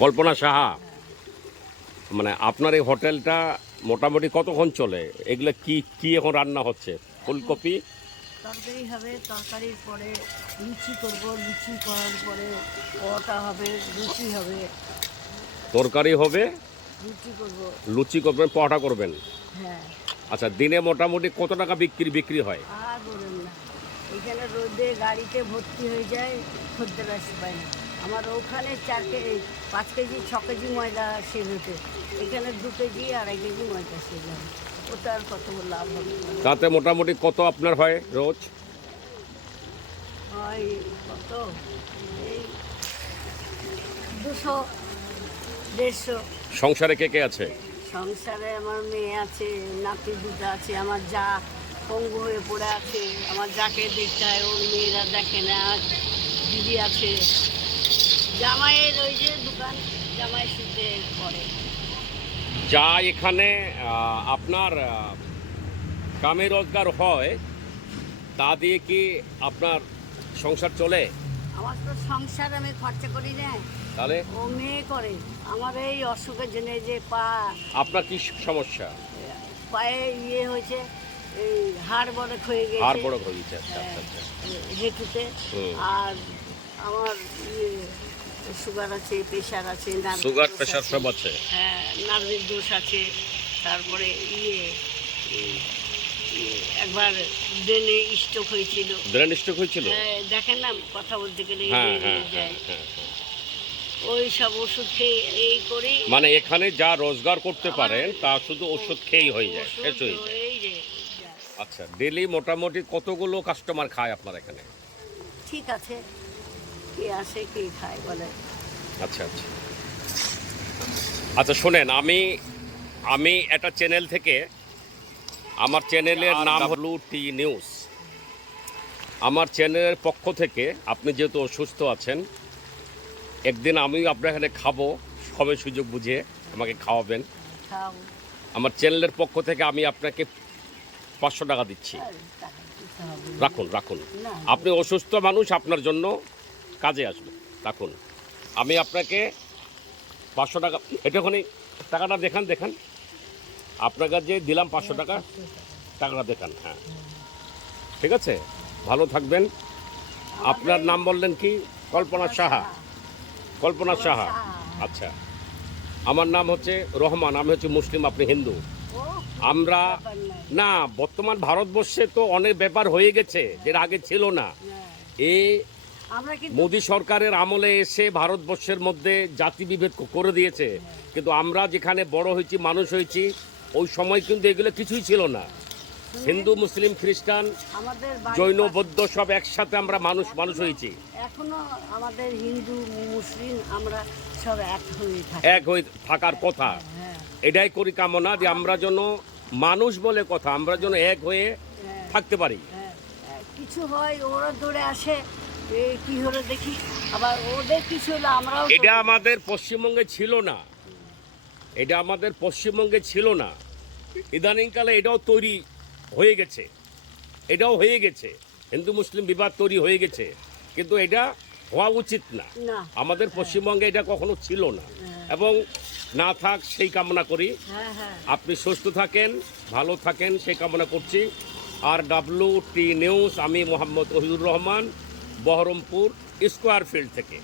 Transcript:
কল্পনা সাহা মানে আপনার এই হোটেলটা মোটামুটি কতক্ষণ চলে? এগুলো কি কি এখন রান্না হচ্ছে? ফুলকপি? তরকারি হবে তরকারির পরে লুচি করব লুচি করার পরে পরোটা হবে লুচি হবে। তরকারি হবে? লুচি করব। লুচি করবেন পরোটা করবেন? হ্যাঁ। আচ্ছা দিনে মোটামুটি কত টাকা বিক্রি বিক্রি হয়? আর বলুন না। এখানে রোদে গাড়িতে ভর্তি হয়ে যায় খদ্দের আসতে পায় না। আমার ওখানে চার কেজি পাঁচ কেজি ছ কেজি ময়দা সেল হতে। এখানে দু কেজি আড়াই কেজি ময়দা সেল হবে ওটা আর কত লাভ হবে? তাতে মোটামুটি কত আপনার হয় রোজ? হয় কত? এই দুশো দেড়শো। সংসারে কে কে আছে? সংসারে আমার মেয়ে আছে নাতি দুটো আছে আমার যা পঙ্গু হয়ে পড়ে আছে আমার যাকে দেখতে হয় ওর মেয়েরা দেখে না দিদি আছে। জামাইয়ের ওই যে দোকান জামাই শুতে করে যা এখানে আপনার কামে রোজগার হয় তা দিয়ে কি আপনার সংসার চলে? আমার তো সংসার আমি খরচা করি না। তাহলে? ও মেয়ে করে। আমার এই অসুখের জন্য যে পা আপনার কি সমস্যা? পায়ে ইয়ে হয়েছে এই হাড় বড় হয়ে গেছে। আর বড় হয়ে গেছে আচ্ছা আচ্ছা আচ্ছা। হেঁটুতে। আর আমার ইয়ে সুগার আছে প্রেশার আছে সুগার প্রেশার সব আছে? হ্যাঁ নার্ভের দোষ আছে তারপরে ইয়ে ইয়ে, একবার ব্রেনে স্ট্রোক হয়েছিল। ব্রেন স্ট্রোক হয়েছিল? হ্যাঁ, দেখেন না কথা বলতে গেলে হ্যাঁ যে হ্যাঁ। ওই সব ওষুধ খেয়ে এই করে মানে এখানে যা রোজগার করতে পারেন তা শুধু ওষুধ খেয়েই হয়ে যায় শেষ হয়ে যায়। আচ্ছা ডেলি মোটামুটি কতগুলো কাস্টমার খায় আপনার এখানে? ঠিক আছে। কে আসে কে খায় বলে। আচ্ছা আচ্ছা। আচ্ছা শোনেন আমি আমি একটা চ্যানেল থেকে আমার চ্যানেলের নাম হলো টি নিউজ আমার চ্যানেলের পক্ষ থেকে আপনি যেহেতু অসুস্থ আছেন একদিন আমি আপনার এখানে খাব সময় সুযোগ বুঝে আমাকে খাওয়াবেন। আমার চ্যানেলের পক্ষ থেকে আমি আপনাকে পাঁচশো টাকা দিচ্ছি। রাখুন রাখুন। আপনি অসুস্থ মানুষ আপনার জন্য কাজে আসবে। রাখুন। আমি আপনাকে পাঁচশো টাকা এটাখানি টাকাটা দেখান দেখান। আপনার কাছে দিলাম পাঁচশো টাকা, টাকাটা দেখান হ্যাঁ। ঠিক আছে? ভালো থাকবেন। আপনার নাম বললেন কি? কল্পনা সাহা। কল্পনা সাহা। আচ্ছা। আমার নাম হচ্ছে রহমান, আমি হচ্ছে মুসলিম, আপনি হিন্দু। আমরা না, বর্তমান ভারতবর্ষে তো অনেক ব্যাপার হয়ে গেছে, যেটা আগে ছিল না। না। মোদী সরকারের আমলে এসে ভারতবর্ষের মধ্যে জাতি বিভেদ করে দিয়েছে। কিন্তু আমরা যেখানে বড় হয়েছি মানুষ হয়েছি ওই সময় কিন্তু এগুলো কিছুই ছিল না। হিন্দু মুসলিম খ্রিস্টান জৈন বৌদ্ধ সব একসাথে আমরা মানুষ মানুষ হয়েছি। এখনও আমাদের হিন্দু মুসলিম আমরা সব এক হয়ে এক হয়ে থাকার কথা। হ্যাঁ এটাই করি কামনা যে আমরা যেন মানুষ বলে কথা আমরা যেন এক হয়ে হ্যাঁ, থাকতে পারি। হ্যাঁ, হ্যাঁ, কিছু হয় ওরা দৌড়ে আসে কি হলো দেখি? আবার ওদের কিছু হলো আমরাও এটা আমাদের পশ্চিমবঙ্গে ছিল না। এটা আমাদের পশ্চিমবঙ্গে ছিল না। ইদানিংকালে এটাও তৈরি হয়ে গেছে। এটাও হয়ে গেছে। হিন্দু মুসলিম বিবাদ তৈরি হয়ে গেছে। কিন্তু এটা হওয়া উচিত না। আমাদের পশ্চিমবঙ্গে এটা কখনো ছিল না। এবং না থাক সেই কামনা করি। হ্যাঁ হ্যাঁ। আপনি সুস্থ থাকেন ভালো থাকেন সেই কামনা করছি। আর ডাব্লু টি নিউজ আমি মোহাম্মদ ওহিদুর রহমান। বহরমপুর স্কোয়ার ফিল্ড থেকে।